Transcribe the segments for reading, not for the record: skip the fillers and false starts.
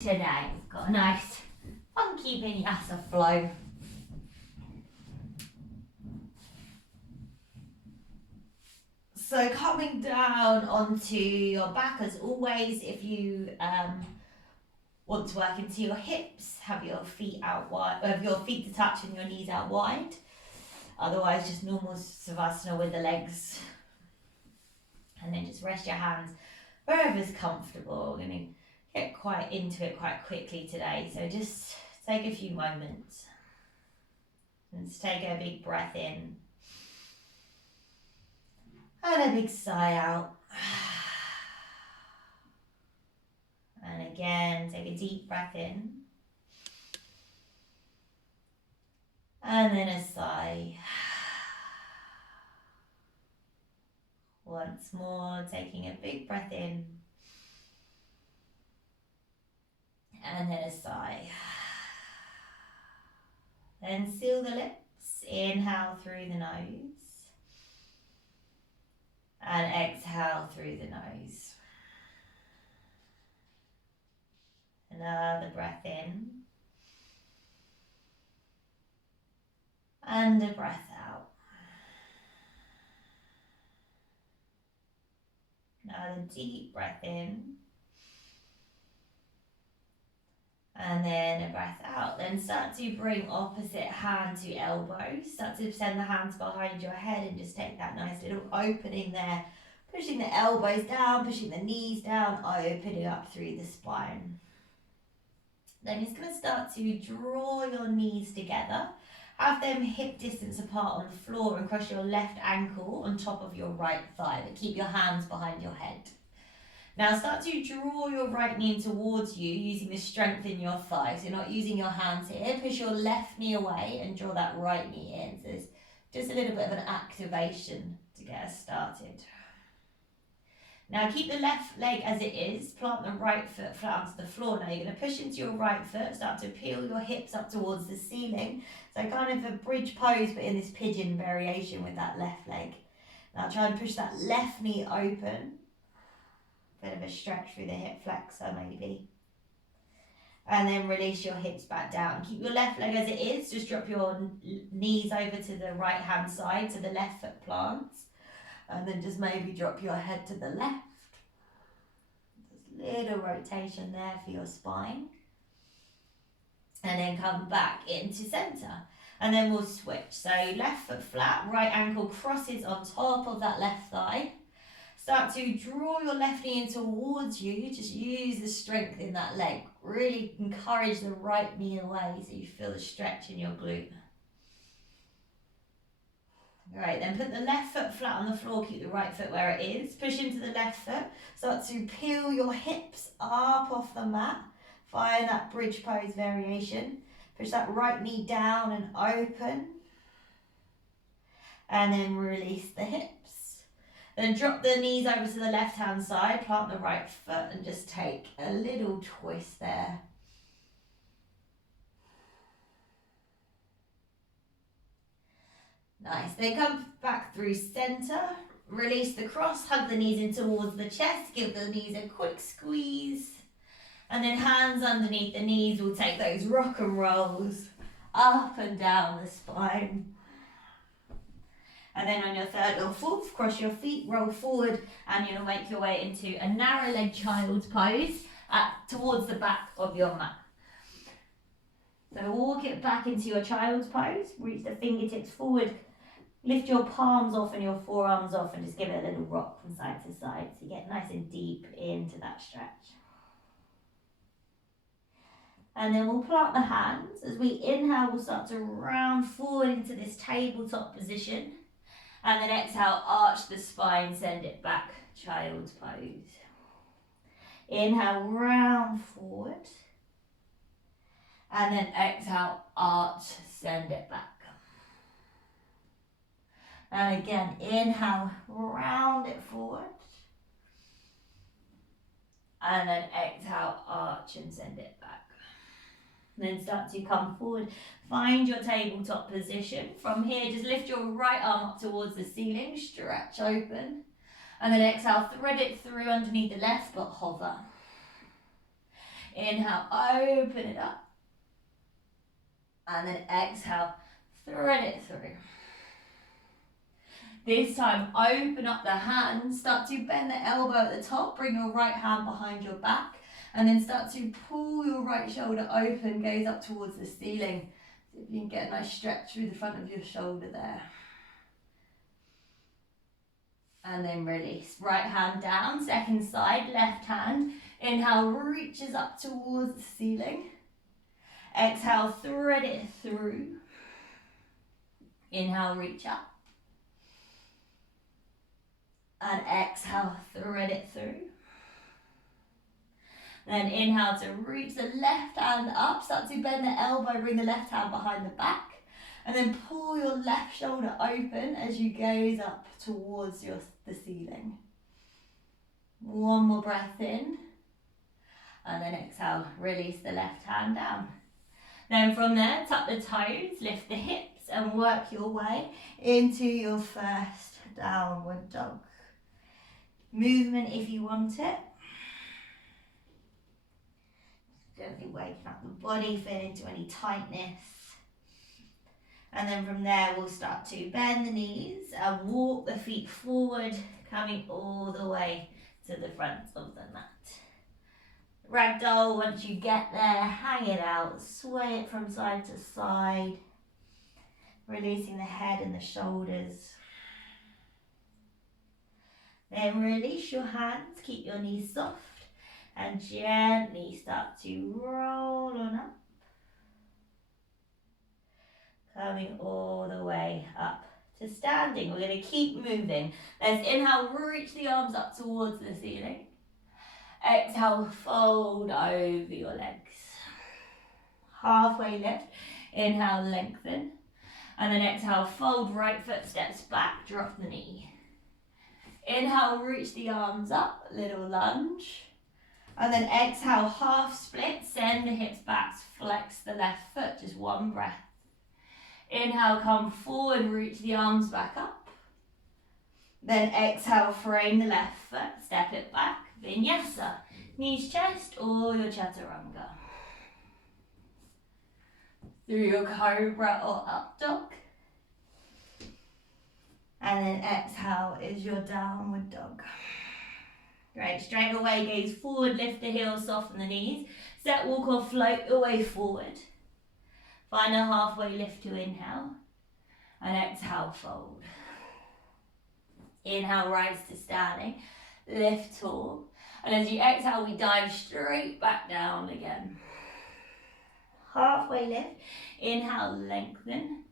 Today we've got a nice funky vinyasa flow. So coming down onto your back as always. If you want to work into your hips, have your feet out wide, have your feet to touch and your knees out wide. Otherwise, just normal savasana with the legs, and then just rest your hands wherever's comfortable. We're going to get quite into it quite quickly today, so just take a few moments and just take a big breath in and a big sigh out, and again take a deep breath in and then a sigh. Once more, taking a big breath in and then a sigh. Then seal the lips, inhale through the nose and exhale through the nose. Another breath in and a breath out. Another deep breath in and then a breath out. Then start to bring opposite hand to elbow. Start to send the hands behind your head and just take that nice little opening there. Pushing the elbows down, pushing the knees down, opening up through the spine. Then you're just going to start to draw your knees together. Have them hip distance apart on the floor and cross your left ankle on top of your right thigh, but keep your hands behind your head. Now start to draw your right knee in towards you using the strength in your thighs. You're not using your hands here. Push your left knee away and draw that right knee in. So it's just a little bit of an activation to get us started. Now keep the left leg as it is. Plant the right foot flat onto the floor. Now you're going to push into your right foot. Start to peel your hips up towards the ceiling. So kind of a bridge pose, but in this pigeon variation with that left leg. Now try and push that left knee open. Bit of a stretch through the hip flexor maybe. And then release your hips back down. Keep your left leg as it is. Just drop your knees over to the right hand side so the left foot plants. And then just maybe drop your head to the left. Just a little rotation there for your spine. And then come back into center. And then we'll switch. So left foot flat, right ankle crosses on top of that left thigh. Start to draw your left knee in towards you. Just use the strength in that leg. Really encourage the right knee away so you feel the stretch in your glute. Right, then put the left foot flat on the floor, keep the right foot where it is. Push into the left foot. Start to peel your hips up off the mat. Find that bridge pose variation. Push that right knee down and open. And then release the hips. Then drop the knees over to the left hand side, plant the right foot and just take a little twist there. Nice, then come back through center, release the cross, hug the knees in towards the chest, give the knees a quick squeeze, and then hands underneath the knees will take those rock and rolls up and down the spine. And then on your third or fourth, cross your feet, roll forward, and you're going to make your way into a narrow leg child's pose towards the back of your mat. So walk it back into your child's pose, reach the fingertips forward, lift your palms off and your forearms off and just give it a little rock from side to side so you get nice and deep into that stretch. And then we'll plant the hands. As we inhale, we'll start to round forward into this tabletop position. And then exhale, arch the spine, send it back, child's pose. Inhale, round forward. And then exhale, arch, send it back. And again, inhale, round it forward. And then exhale, arch and send it back. Then start to come forward. Find your tabletop position. From here, just lift your right arm up towards the ceiling. Stretch open. And then exhale, thread it through underneath the left, but hover. Inhale, open it up. And then exhale, thread it through. This time, open up the hands, start to bend the elbow at the top, bring your right hand behind your back, and then start to pull your right shoulder open, gaze up towards the ceiling. See if you can get a nice stretch through the front of your shoulder there. And then release. Right hand down, second side, left hand. Inhale, reaches up towards the ceiling. Exhale, thread it through. Inhale, reach up. And exhale, thread it through. Then inhale to reach the left hand up. Start to bend the elbow, bring the left hand behind the back. And then pull your left shoulder open as you gaze up towards the ceiling. One more breath in. And then exhale, release the left hand down. Then from there, tuck the toes, lift the hips and work your way into your first downward dog. Movement if you want it. Gently waking up the body, fit into any tightness. And then from there, we'll start to bend the knees and walk the feet forward, coming all the way to the front of the mat. Ragdoll, once you get there, hang it out, sway it from side to side, releasing the head and the shoulders. Then release your hands, keep your knees soft, and gently start to roll on up. Coming all the way up to standing. We're going to keep moving. Let's inhale, reach the arms up towards the ceiling. Exhale, fold over your legs. Halfway lift. Inhale, lengthen. And then exhale, fold right foot, steps back, drop the knee. Inhale, reach the arms up, little lunge. And then exhale, half split, send the hips back, flex the left foot, just one breath. Inhale, come forward, reach the arms back up. Then exhale, frame the left foot, step it back, Vinyasa. Knees, chest, or your chaturanga. Through your cobra or up dog. And then exhale is your downward dog. Great, straight away, gaze forward, lift the heels, soften the knees. Set, walk or float your way forward. Find a halfway lift to inhale. And exhale, fold. Inhale, rise to standing. Lift tall. And as you exhale, we dive straight back down again. Halfway lift. Inhale, lengthen.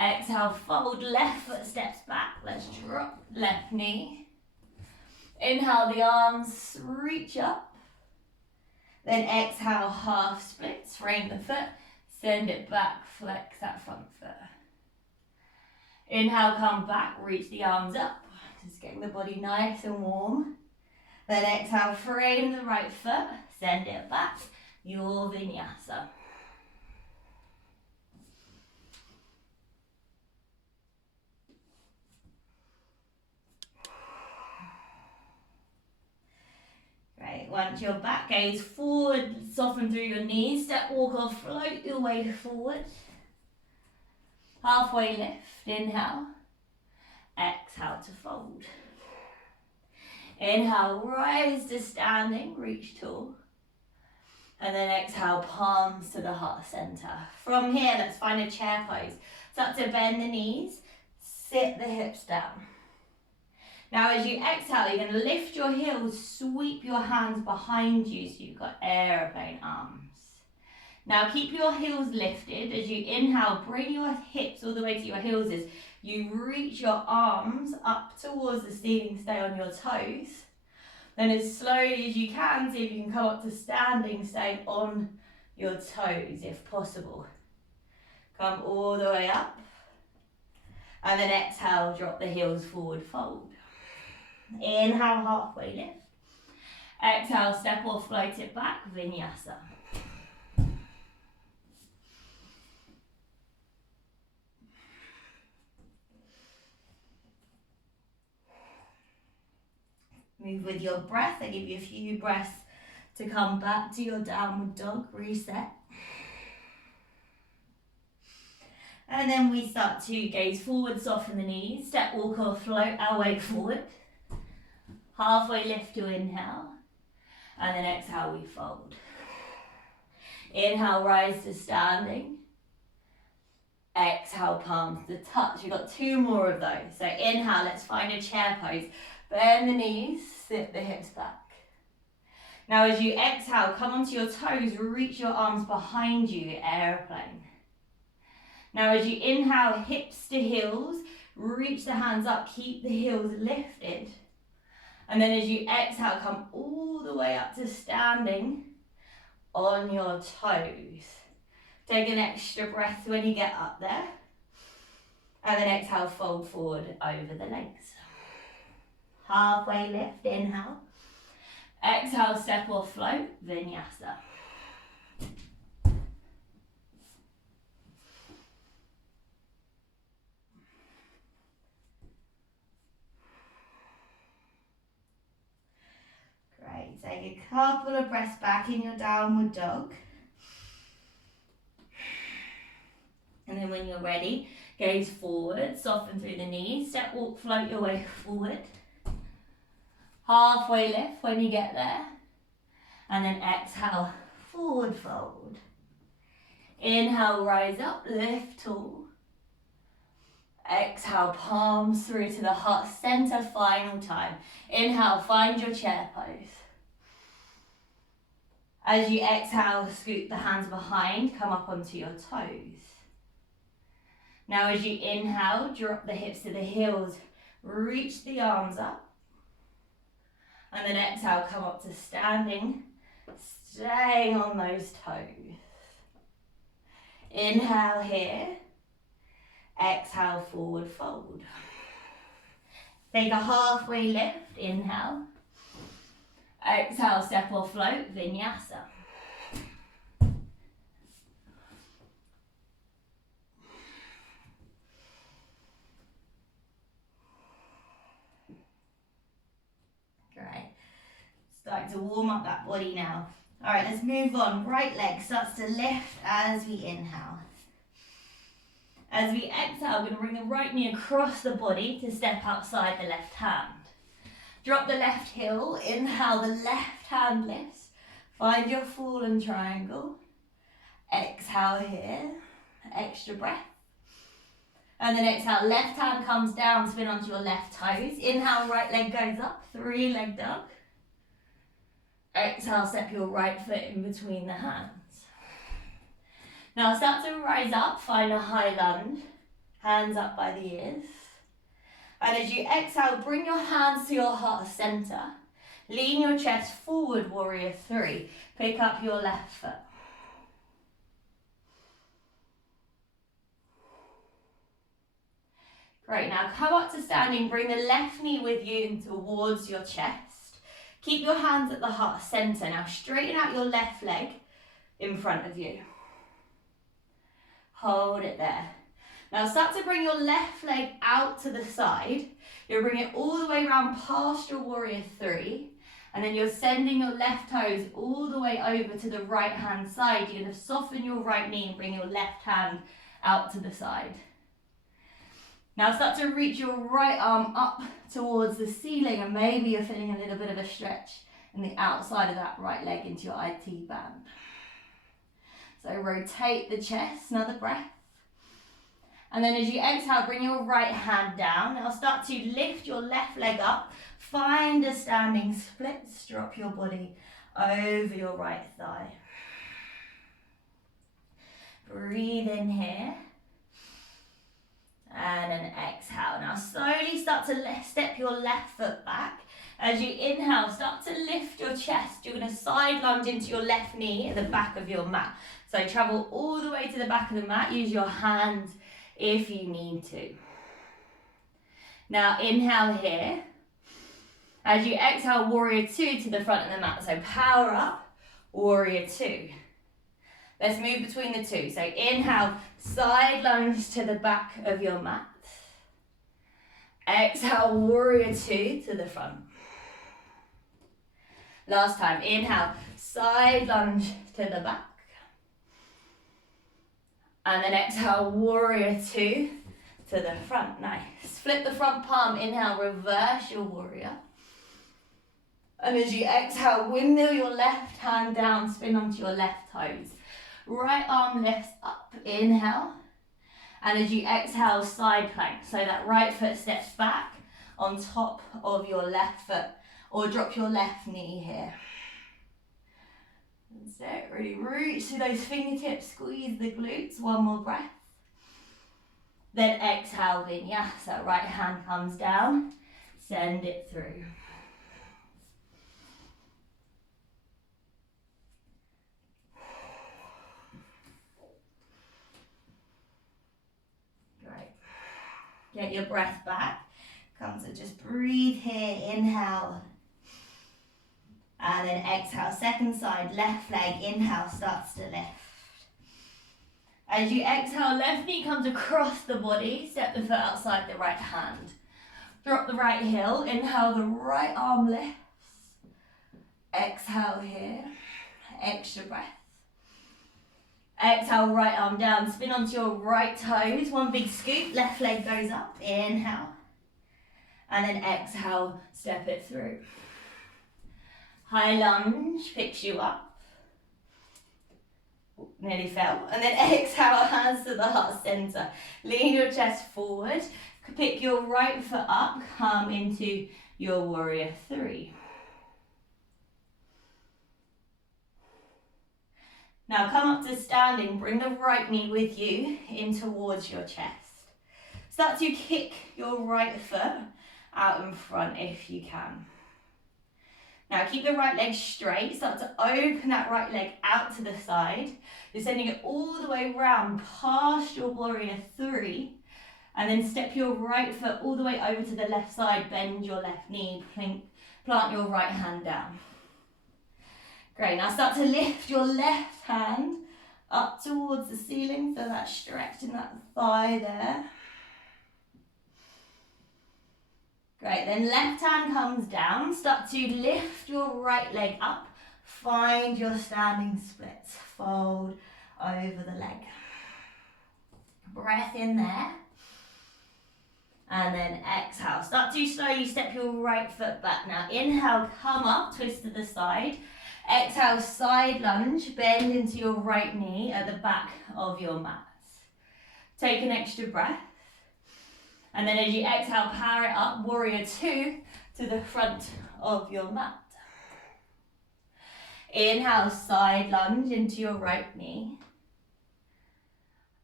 Exhale, fold, left foot steps back. Let's drop left knee. Inhale, the arms reach up. Then exhale, half splits, frame the foot, send it back, flex that front foot. Inhale, come back, reach the arms up. Just getting the body nice and warm. Then exhale, frame the right foot, send it back, your Vinyasa. Great, once you're back, gaze forward, soften through your knees, step, walk or float your way forward. Halfway lift, inhale, exhale to fold. Inhale, rise to standing, reach tall. And then exhale, palms to the heart center. From here, let's find a chair pose. Start to bend the knees, sit the hips down. Now as you exhale, you're going to lift your heels, sweep your hands behind you so you've got aeroplane arms. Now keep your heels lifted. As you inhale, bring your hips all the way to your heels as you reach your arms up towards the ceiling, stay on your toes. Then as slowly as you can, see if you can come up to standing, stay on your toes if possible. Come all the way up. And then exhale, drop the heels forward, fold. Inhale, halfway lift. Exhale, step or float it back, Vinyasa. Move with your breath. I give you a few breaths to come back to your downward dog, reset. And then we start to gaze forward, soften the knees, step, walk or float our way forward. Halfway lift to inhale, and then exhale, we fold. Inhale, rise to standing. Exhale, palms to touch. We've got 2 more of those. So inhale, let's find a chair pose. Bend the knees, sit the hips back. Now as you exhale, come onto your toes, reach your arms behind you, aeroplane. Now as you inhale, hips to heels, reach the hands up, keep the heels lifted. And then as you exhale, come all the way up to standing on your toes. Take an extra breath when you get up there. And then exhale, fold forward over the legs. Halfway lift, inhale. Exhale, step or float, Vinyasa. Great, take a couple of breaths back in your downward dog. And then when you're ready, gaze forward, soften through the knees, step, walk, float your way forward. Halfway lift when you get there. And then exhale, forward fold. Inhale, rise up, lift tall. Exhale, palms through to the heart center, final time. Inhale, find your chair pose. As you exhale, scoop the hands behind, come up onto your toes. Now as you inhale, drop the hips to the heels, reach the arms up. And then exhale, come up to standing, staying on those toes. Inhale here, exhale, forward fold. Take a halfway lift, inhale. Exhale, step or float, Vinyasa. Great. Starting to warm up that body now. All right, let's move on. Right leg starts to lift as we inhale. As we exhale, we're going to bring the right knee across the body to step outside the left hand. Drop the left heel, inhale, the left hand lifts. Find your fallen triangle. Exhale here, extra breath. And then exhale, left hand comes down, spin onto your left toes. Inhale, right leg goes up, 3-leg dog. Exhale, step your right foot in between the hands. Now start to rise up, find a high lunge. Hands up by the ears. And as you exhale, bring your hands to your heart center. Lean your chest forward, warrior 3. Pick up your left foot. Great, now come up to standing, bring the left knee with you towards your chest. Keep your hands at the heart center. Now straighten out your left leg in front of you. Hold it there. Now start to bring your left leg out to the side. You'll bring it all the way around past your warrior 3. And then you're sending your left toes all the way over to the right hand side. You're going to soften your right knee and bring your left hand out to the side. Now start to reach your right arm up towards the ceiling, and maybe you're feeling a little bit of a stretch in the outside of that right leg into your IT band. So rotate the chest, another breath. And then as you exhale, bring your right hand down. Now start to lift your left leg up. Find a standing splits. Drop your body over your right thigh. Breathe in here. And then exhale. Now slowly start to step your left foot back. As you inhale, start to lift your chest. You're going to side lunge into your left knee at the back of your mat. So travel all the way to the back of the mat. Use your hands if you need to. Now inhale here. As you exhale, warrior 2 to the front of the mat. So power up, warrior 2. Let's move between the two. So inhale, side lunge to the back of your mat. Exhale, warrior 2 to the front. Last time, inhale, side lunge to the back. And then exhale, warrior two to the front. Nice. Flip the front palm, inhale, reverse your warrior. And as you exhale, windmill your left hand down, spin onto your left toes. Right arm lifts up, inhale. And as you exhale, side plank. So that right foot steps back on top of your left foot, or drop your left knee here. That's it, really reach through those fingertips, squeeze the glutes, one more breath. Then exhale, vinyasa, right hand comes down, send it through. Great. Get your breath back. Come to just breathe here, inhale. And then exhale, second side, left leg, inhale, starts to lift. As you exhale, left knee comes across the body, step the foot outside the right hand. Drop the right heel, inhale, the right arm lifts. Exhale here, extra breath. Exhale, right arm down, spin onto your right toes, one big scoop, left leg goes up, inhale. And then exhale, step it through. High lunge, picks you up. Nearly fell. And then exhale, hands to the heart center. Lean your chest forward. Pick your right foot up, come into your warrior three. Now come up to standing, bring the right knee with you in towards your chest. Start to kick your right foot out in front if you can. Now keep the right leg straight, start to open that right leg out to the side. You're sending it all the way round past your warrior three, and then step your right foot all the way over to the left side, bend your left knee, plant your right hand down. Great, now start to lift your left hand up towards the ceiling, so that stretch in that thigh there. Great, then left hand comes down, start to lift your right leg up, find your standing splits, fold over the leg. Breath in there, and then exhale. Start to slowly step your right foot back. Now inhale, come up, twist to the side. Exhale, side lunge, bend into your right knee at the back of your mat. Take an extra breath. And then as you exhale, power it up, warrior two to the front of your mat. Inhale, side lunge into your right knee.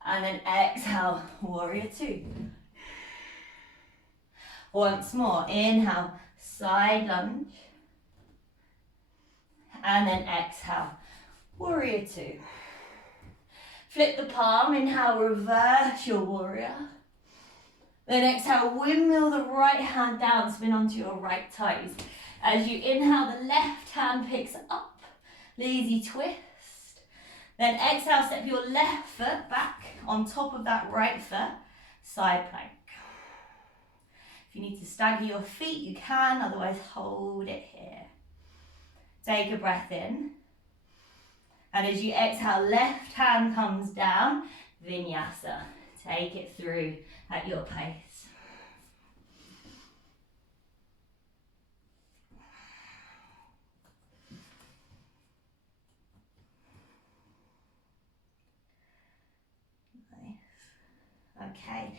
And then exhale, warrior two. Once more, inhale, side lunge. And then exhale, warrior two. Flip the palm, inhale, reverse your warrior. Then exhale, windmill the right hand down, spin onto your right toes. As you inhale, the left hand picks up, lazy twist. Then exhale, step your left foot back on top of that right foot, side plank. If you need to stagger your feet, you can, otherwise hold it here. Take a breath in. And as you exhale, left hand comes down, vinyasa. Take it through at your pace. Nice. Okay,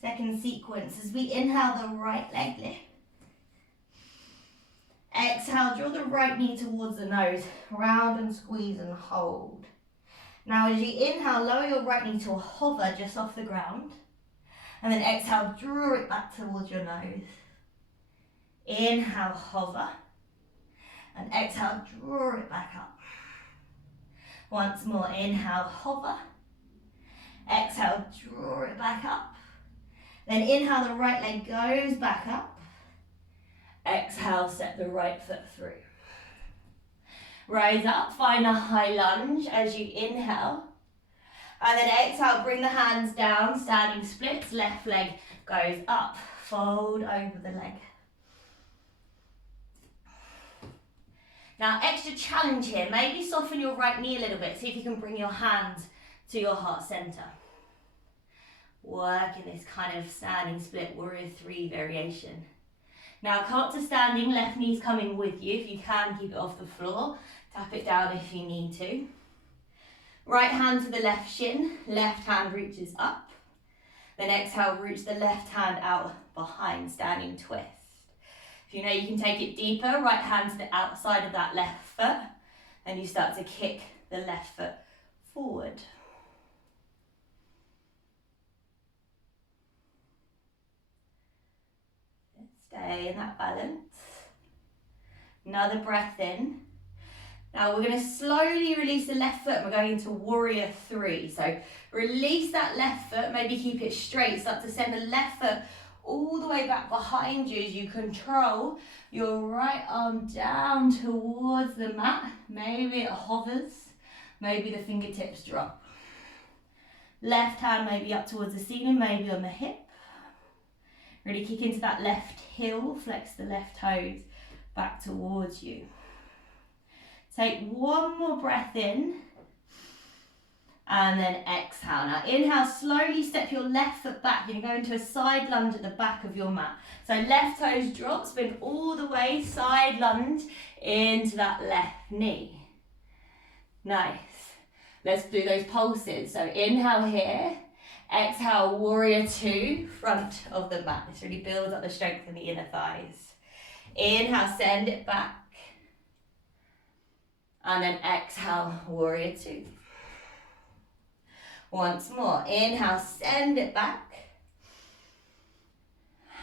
second sequence as we inhale, the right leg lift. Exhale, draw the right knee towards the nose, round and squeeze and hold. Now as you inhale, lower your right knee to a hover just off the ground. And then exhale, draw it back towards your nose. Inhale, hover. And exhale, draw it back up. Once more, inhale, hover. Exhale, draw it back up. Then inhale, the right leg goes back up. Exhale, step the right foot through. Rise up, find a high lunge as you inhale. And then exhale, bring the hands down, standing splits, left leg goes up, fold over the leg. Now, extra challenge here, maybe soften your right knee a little bit. See if you can bring your hand to your heart center. Work in this kind of standing split warrior 3 variation. Now come up to standing, left knee's coming with you. If you can, keep it off the floor. Tap it down if you need to. Right hand to the left shin, left hand reaches up. Then exhale, reach the left hand out behind, standing twist. If you know you can take it deeper, right hand to the outside of that left foot, and you start to kick the left foot forward. Stay in that balance. Another breath in. Now we're going to slowly release the left foot and we're going into warrior 3. So release that left foot, maybe keep it straight. Start to send the left foot all the way back behind you as you control your right arm down towards the mat. Maybe it hovers, maybe the fingertips drop. Left hand maybe up towards the ceiling, maybe on the hip. Really kick into that left heel, flex the left toes back towards you. Take one more breath in and then exhale. Now inhale, slowly step your left foot back. You're going to go into a side lunge at the back of your mat. So left toes drop, spin all the way, side lunge into that left knee. Nice. Let's do those pulses. So inhale here. Exhale, warrior 2, front of the mat. This really builds up the strength in the inner thighs. Inhale, send it back. And then exhale, warrior 2. Once more, inhale, send it back.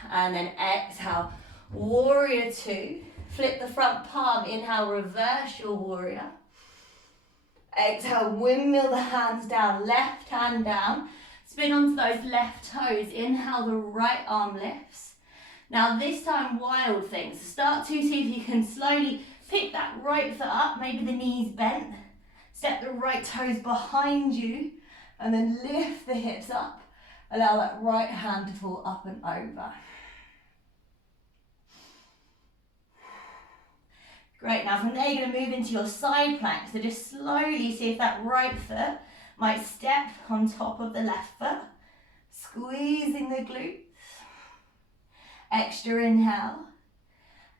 And then exhale, warrior 2. Flip the front palm, inhale, reverse your warrior. Exhale, windmill the hands down, left hand down. Spin onto those left toes. Inhale, the right arm lifts. Now this time, wild things. Start to see if you can slowly pick that right foot up, maybe the knees bent. Step the right toes behind you and then lift the hips up. Allow that right hand to fall up and over. Great, now from there you're going to move into your side plank. So just slowly see if that right foot might step on top of the left foot, squeezing the glutes. Extra inhale.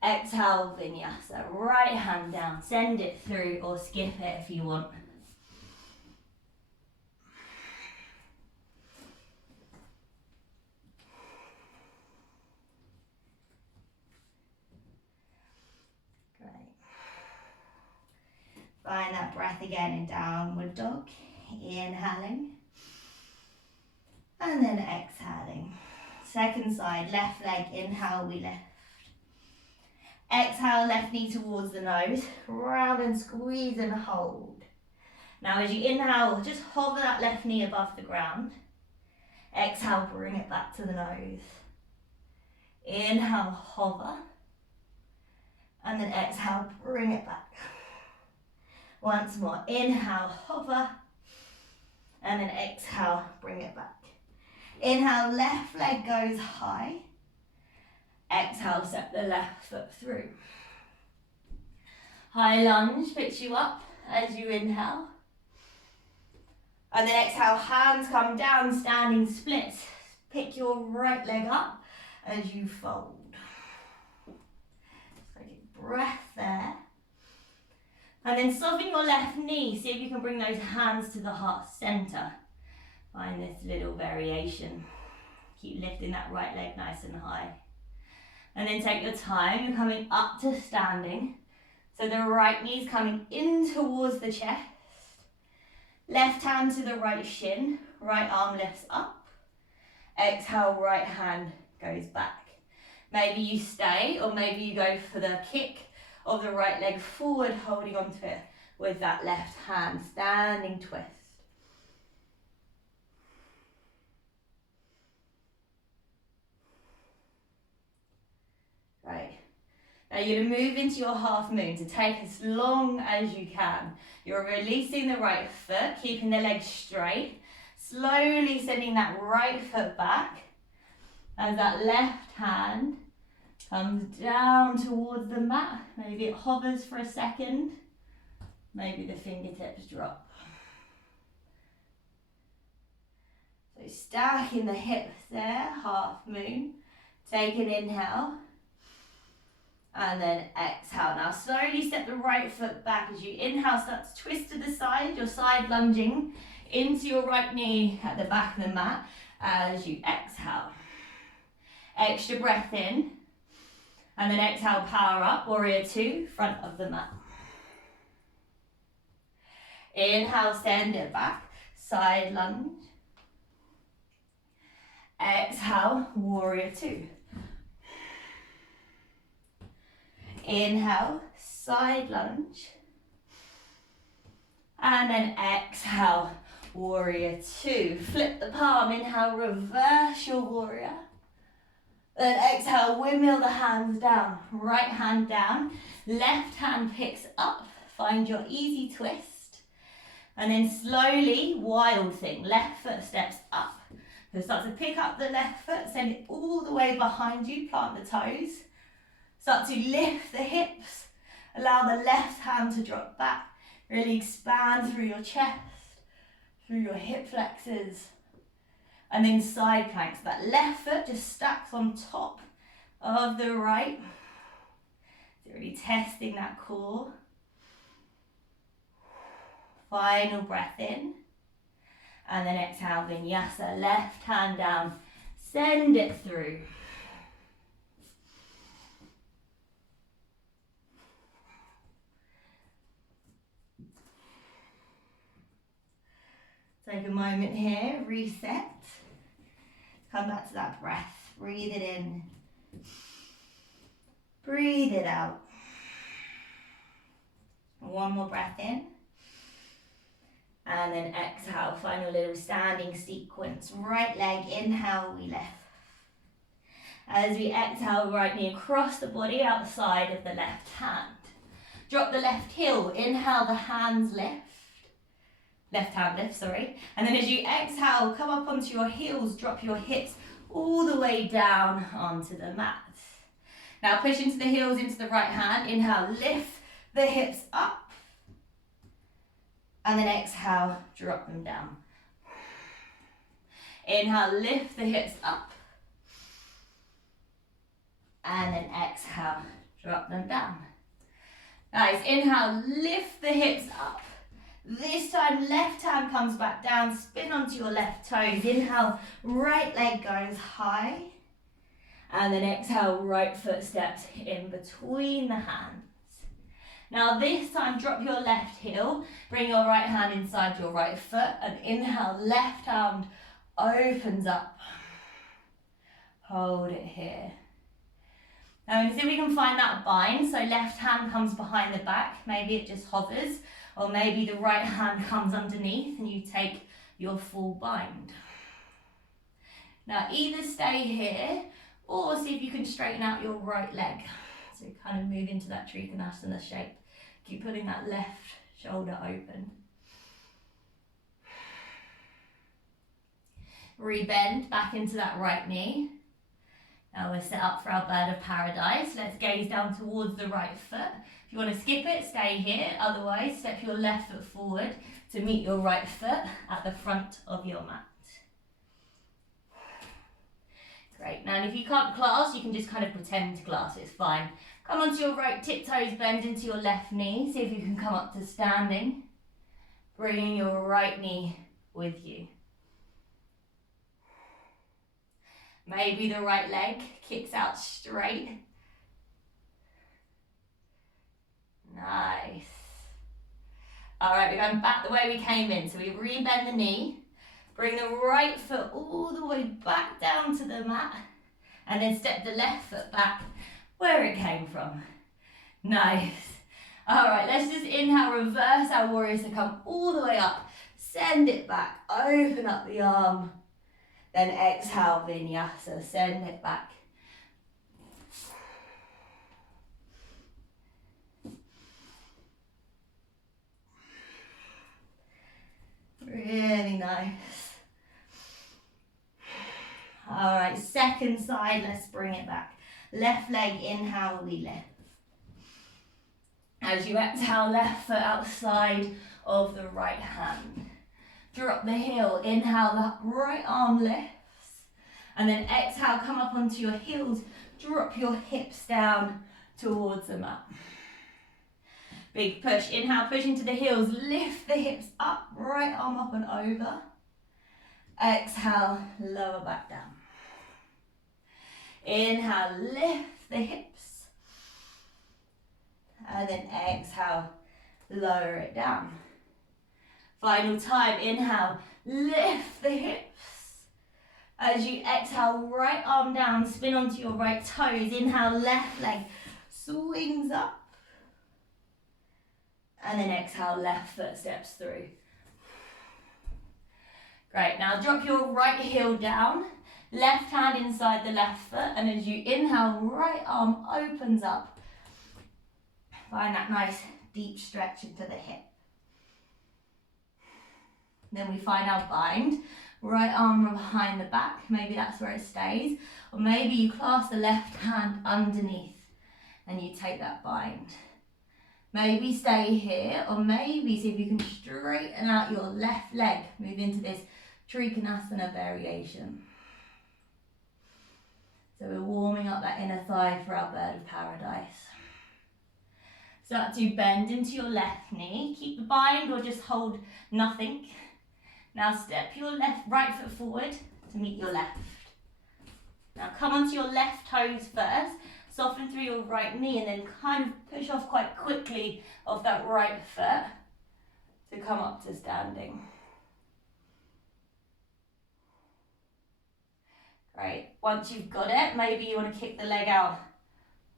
Exhale, Vinyasa. Right hand down, send it through or skip it if you want. Great. Find that breath again in downward dog. Inhaling and then exhaling. Second side, left leg, inhale, we lift. Exhale, left knee towards the nose, round and squeeze and hold. Now as you inhale, just hover that left knee above the ground. Exhale, bring it back to the nose. Inhale, hover. And then exhale, bring it back. Once more, inhale, hover. And then exhale, bring it back. Inhale, left leg goes high. Exhale, step the left foot through. High lunge, picks you up as you inhale. And then exhale, hands come down, standing split. Pick your right leg up as you fold. Take a breath there. And then soften your left knee. See if you can bring those hands to the heart center. Find this little variation. Keep lifting that right leg nice and high. And then take your time. You're coming up to standing. So the right knee's coming in towards the chest. Left hand to the right shin. Right arm lifts up. Exhale, right hand goes back. Maybe you stay, or maybe you go for the kick of the right leg forward, holding onto it with that left hand, standing twist. Right. Now you're going to move into your half moon to take as long as you can. You're releasing the right foot, keeping the leg straight, slowly sending that right foot back as that left hand Comes down towards the mat. Maybe it hovers for a second. Maybe the fingertips drop. So stacking the hips there, half moon. Take an inhale. And then exhale. Now slowly step the right foot back as you inhale, start to twist to the side. You're side lunging into your right knee at the back of the mat as you exhale. Extra breath in. And then exhale, power up, warrior two, front of the mat. Inhale, send it back, side lunge. Exhale, warrior two. Inhale, side lunge. And then exhale, warrior two. Flip the palm, inhale, reverse your warrior. Then exhale, windmill the hands down. Right hand down, left hand picks up. Find your easy twist. And then slowly, wild thing, left foot steps up. So start to pick up the left foot, send it all the way behind you, plant the toes. Start to lift the hips, allow the left hand to drop back. Really expand through your chest, through your hip flexors. And then side planks. That left foot just stacks on top of the right. So really testing that core. Final breath in. And then exhale, vinyasa. Left hand down. Send it through. Take a moment here, reset. Come back to that breath. Breathe it in. Breathe it out. One more breath in. And then exhale, final little standing sequence. Right leg, inhale, we lift. As we exhale, right knee across the body, outside of the left hand. Drop the left heel, inhale, the hands lift. Left hand lift, sorry. And then as you exhale, come up onto your heels, drop your hips all the way down onto the mat. Now push into the heels, into the right hand. Inhale, lift the hips up. And then exhale, drop them down. Inhale, lift the hips up. And then exhale, drop them down. Nice, inhale, lift the hips up. This time, left hand comes back down, spin onto your left toes. Inhale, right leg goes high. And then exhale, right foot steps in between the hands. Now this time, drop your left heel, bring your right hand inside your right foot, and inhale, left hand opens up. Hold it here. Now see if we can find that bind, so left hand comes behind the back, maybe it just hovers, or maybe the right hand comes underneath and you take your full bind. Now either stay here, or see if you can straighten out your right leg. So kind of move into that Trikonasana shape. Keep putting that left shoulder open. Rebend back into that right knee. Now we're set up for our bird of paradise. Let's gaze down towards the right foot. If you want to skip it, stay here. Otherwise, step your left foot forward to meet your right foot at the front of your mat. Great. Now, if you can't clasp, you can just kind of pretend to clasp. It's fine. Come onto your right tiptoes, bend into your left knee. See if you can come up to standing. Bringing your right knee with you. Maybe the right leg kicks out straight. Nice. All right, we're going back the way we came in. So we rebend the knee, bring the right foot all the way back down to the mat, and then step the left foot back where it came from. Nice. All right, let's just inhale, reverse our warriors to come all the way up. Send it back, open up the arm. Then exhale, vinyasa, send it back. Really nice. All right, second side, let's bring it back. Left leg, inhale, we lift. As you exhale, left foot outside of the right hand. Drop the heel, inhale, the right arm lifts. And then exhale, come up onto your heels, drop your hips down towards the mat. Big push, inhale, push into the heels, lift the hips up, right arm up and over. Exhale, lower back down. Inhale, lift the hips. And then exhale, lower it down. Final time, inhale, lift the hips. As you exhale, right arm down, spin onto your right toes. Inhale, left leg swings up. And then exhale, left foot steps through. Great, now drop your right heel down, left hand inside the left foot, and as you inhale, right arm opens up. Find that nice deep stretch into the hip. Then we find our bind, right arm behind the back, maybe that's where it stays, or maybe you clasp the left hand underneath and you take that bind. Maybe stay here, or maybe see if you can straighten out your left leg, move into this Trikonasana variation. So we're warming up that inner thigh for our bird of paradise. Start to bend into your left knee, keep the bind or just hold nothing. Now step your right foot forward to meet your left. Now come onto your left toes first. Soften through your right knee and then kind of push off quite quickly off that right foot to come up to standing. Great. Once you've got it, maybe you want to kick the leg out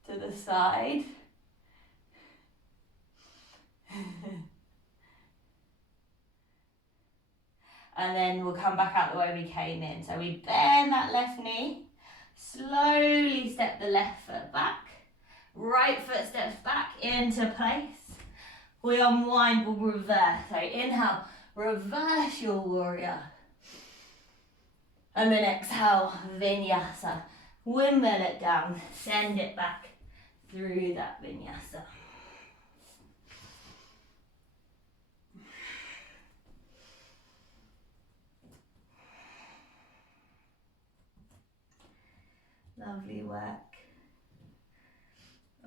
to the side. And then we'll come back out the way we came in. So we bend that left knee. Slowly step the left foot back, right foot steps back into place. We unwind, we'll reverse. So inhale, reverse your warrior. And then exhale, Vinyasa. Windmill it down, send it back through that Vinyasa. Lovely work.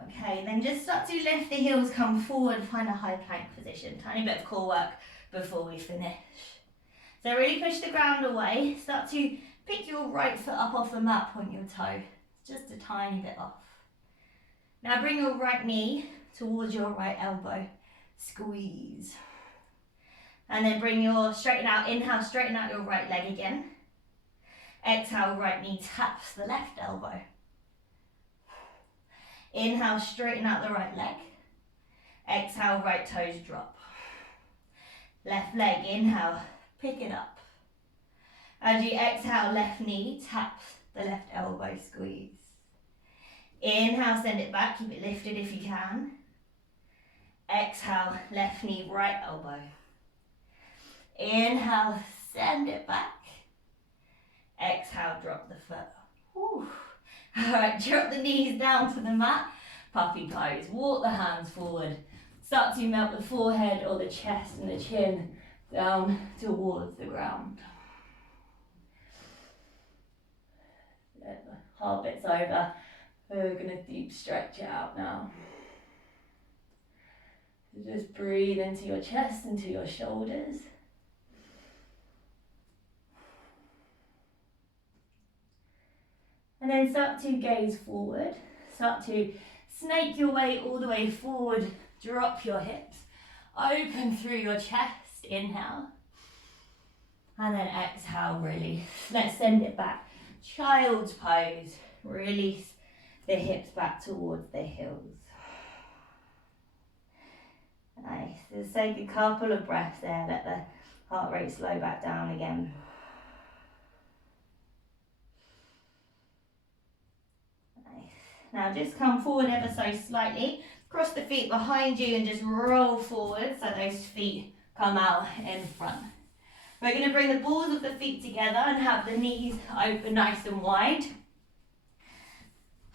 Okay, then just start to lift the heels, come forward, find a high plank position. Tiny bit of core work before we finish. So really push the ground away. Start to pick your right foot up off the mat, point your toe. Just a tiny bit off. Now bring your right knee towards your right elbow. Squeeze. And then straighten out, inhale, straighten out your right leg again. Exhale, right knee taps the left elbow. Inhale, straighten out the right leg. Exhale, right toes drop. Left leg, inhale, pick it up. As you exhale, left knee taps the left elbow, squeeze. Inhale, send it back, keep it lifted if you can. Exhale, left knee, right elbow. Inhale, send it back. Exhale, drop the foot. Whew. All right, drop the knees down to the mat. Puppy pose. Walk the hands forward. Start to melt the forehead or the chest and the chin down towards the ground. Let the hard bits over. We're going to deep stretch it out now. So just breathe into your chest, into your shoulders. And then start to gaze forward. Start to snake your way all the way forward. Drop your hips. Open through your chest. Inhale. And then exhale, release. Let's send it back. Child's pose. Release the hips back towards the heels. Nice. Just take a couple of breaths there. Let the heart rate slow back down again. Now just come forward ever so slightly, cross the feet behind you and just roll forward so those feet come out in front. We're going to bring the balls of the feet together and have the knees open nice and wide.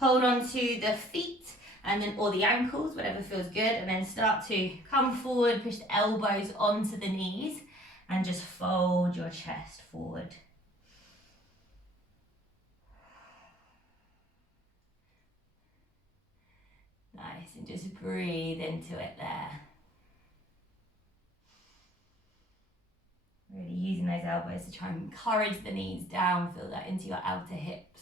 hold on to the feet and then, or the ankles, whatever feels good, and then start to come forward, push the elbows onto the knees and just fold your chest forward. Nice, and just breathe into it there. Really using those elbows to try and encourage the knees down, feel that into your outer hips.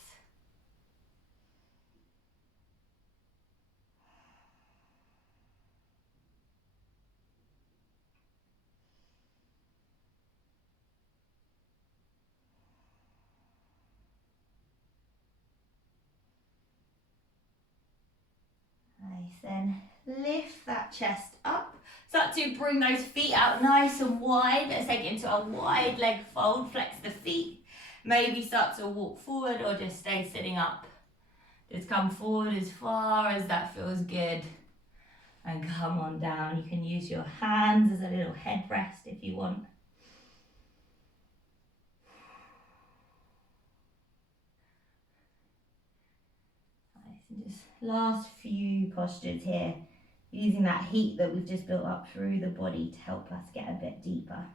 Nice, then lift that chest up. Start to bring those feet out nice and wide. Let's take it into a wide leg fold, flex the feet. Maybe start to walk forward or just stay sitting up. Just come forward as far as that feels good. And come on down. You can use your hands as a little headrest if you want. Nice, and just last few postures here. Using that heat that we've just built up through the body to help us get a bit deeper.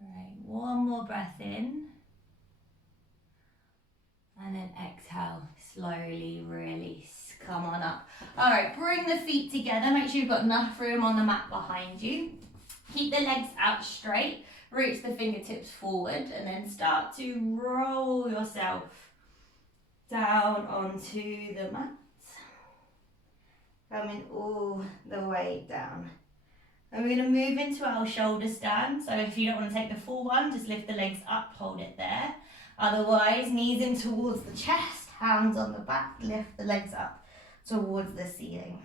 Great, one more breath in. And then exhale, slowly release. Come on up. All right, bring the feet together. Make sure you've got enough room on the mat behind you. Keep the legs out straight. Reach the fingertips forward and then start to roll yourself down onto the mat. Coming all the way down. And we're going to move into our shoulder stand. So if you don't want to take the full one, just lift the legs up, hold it there. Otherwise, knees in towards the chest, hands on the back, lift the legs up towards the ceiling.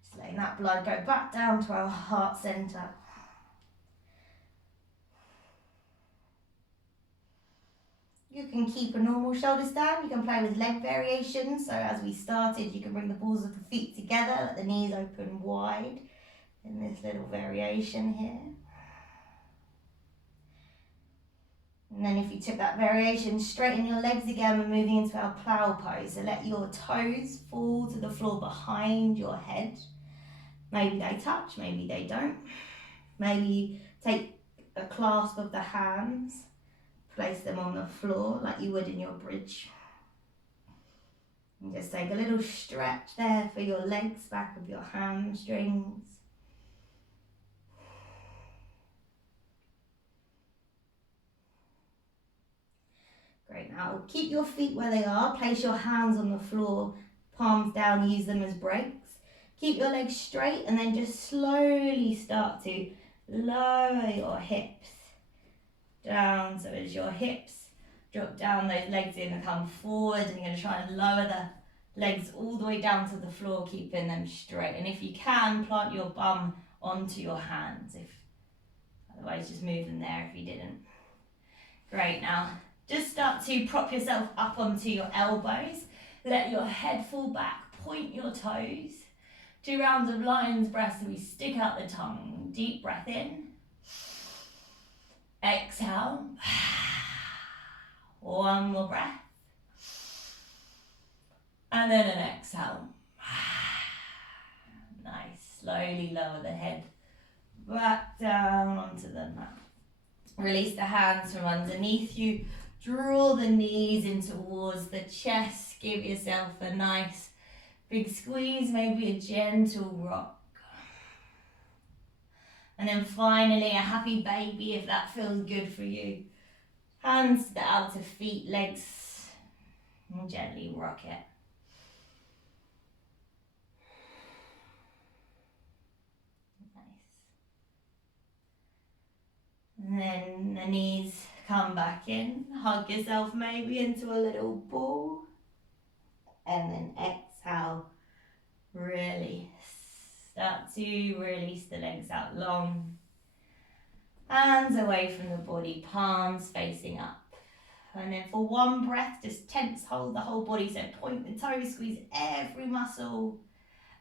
Just letting that blood go back down to our heart center. You can keep a normal shoulder stand. You can play with leg variations. So as we started, you can bring the balls of the feet together, let the knees open wide in this little variation here. And then if you took that variation, straighten your legs again. We're moving into our plow pose. So let your toes fall to the floor behind your head. Maybe they touch, maybe they don't. Maybe take a clasp of the hands, place them on the floor like you would in your bridge. And just take a little stretch there for your legs, back of your hamstrings. Great, now keep your feet where they are, place your hands on the floor, palms down, use them as brakes. Keep your legs straight and then just slowly start to lower your hips down. So as your hips drop down, those legs are going to come forward and you're going to try and lower the legs all the way down to the floor, keeping them straight. And if you can, plant your bum onto your hands. Otherwise, just move them there if you didn't. Great, now just start to prop yourself up onto your elbows. Let your head fall back, point your toes. 2 rounds of lion's breath, so we stick out the tongue. Deep breath in. Exhale. One more breath. And then an exhale. Nice. Slowly lower the head back down onto the mat. Release the hands from underneath you. Draw the knees in towards the chest. Give yourself a nice big squeeze, maybe a gentle rock. And then finally a happy baby if that feels good for you. Hands to the outer feet, legs, and gently rock it. Nice. And then the knees come back in. Hug yourself maybe into a little ball. And then exhale. exhale, release. Start to release the legs out long. Hands away from the body, palms facing up. And then for one breath, just tense, hold the whole body. So point the toes, squeeze every muscle.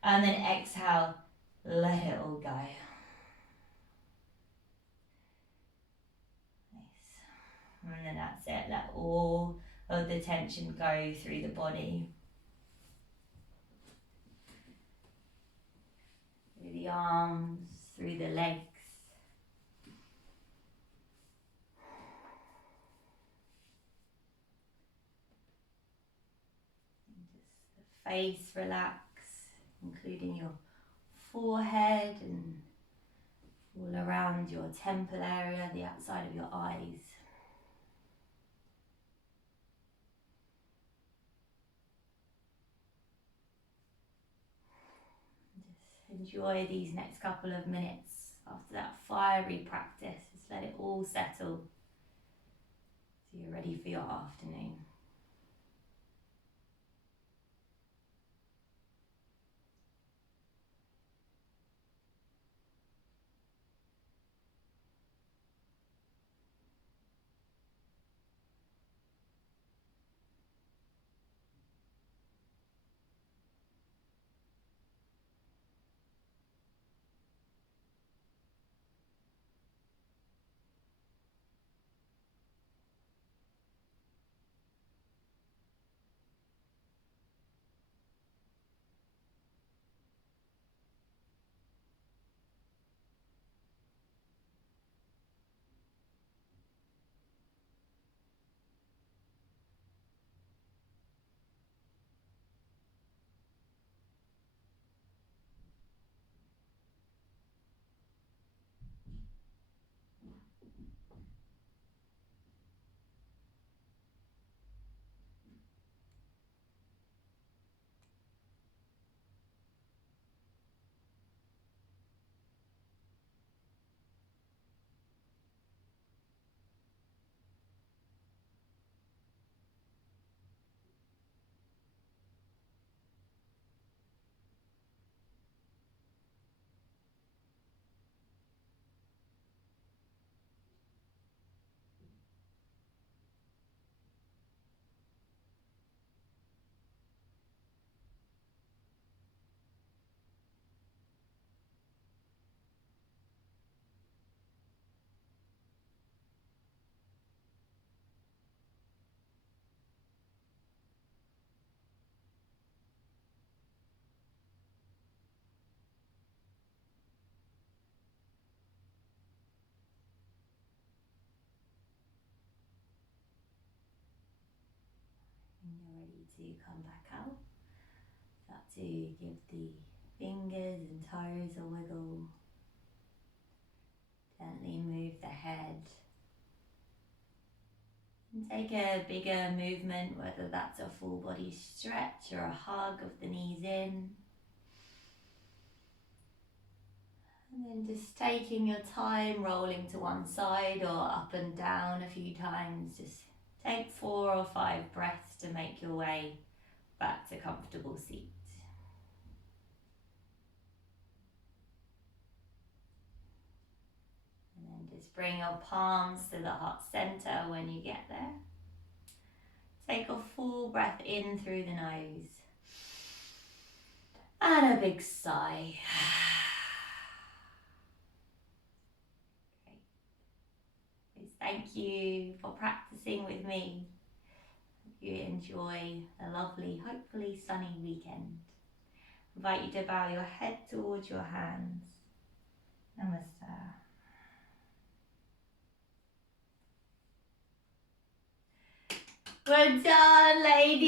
And then exhale, let it all go. Nice. And then that's it. Let all of the tension go through the body. Through the arms, through the legs. Face relax, including your forehead and all around your temple area, the outside of your eyes. Just enjoy these next couple of minutes after that fiery practice. Just let it all settle so you're ready for your afternoon. When you're ready to come back out, start to give the fingers and toes a wiggle. Gently move the head. And take a bigger movement, whether that's a full body stretch or a hug of the knees in. And then just taking your time, rolling to one side or up and down a few times. Just take 4 or 5 breaths to make your way back to comfortable seat. And then just bring your palms to the heart center when you get there. Take a full breath in through the nose. And a big sigh. Great. Thank you for practicing with me. Hope you enjoy a lovely, hopefully sunny weekend. I invite you to bow your head towards your hands. Namaste. Well done, ladies.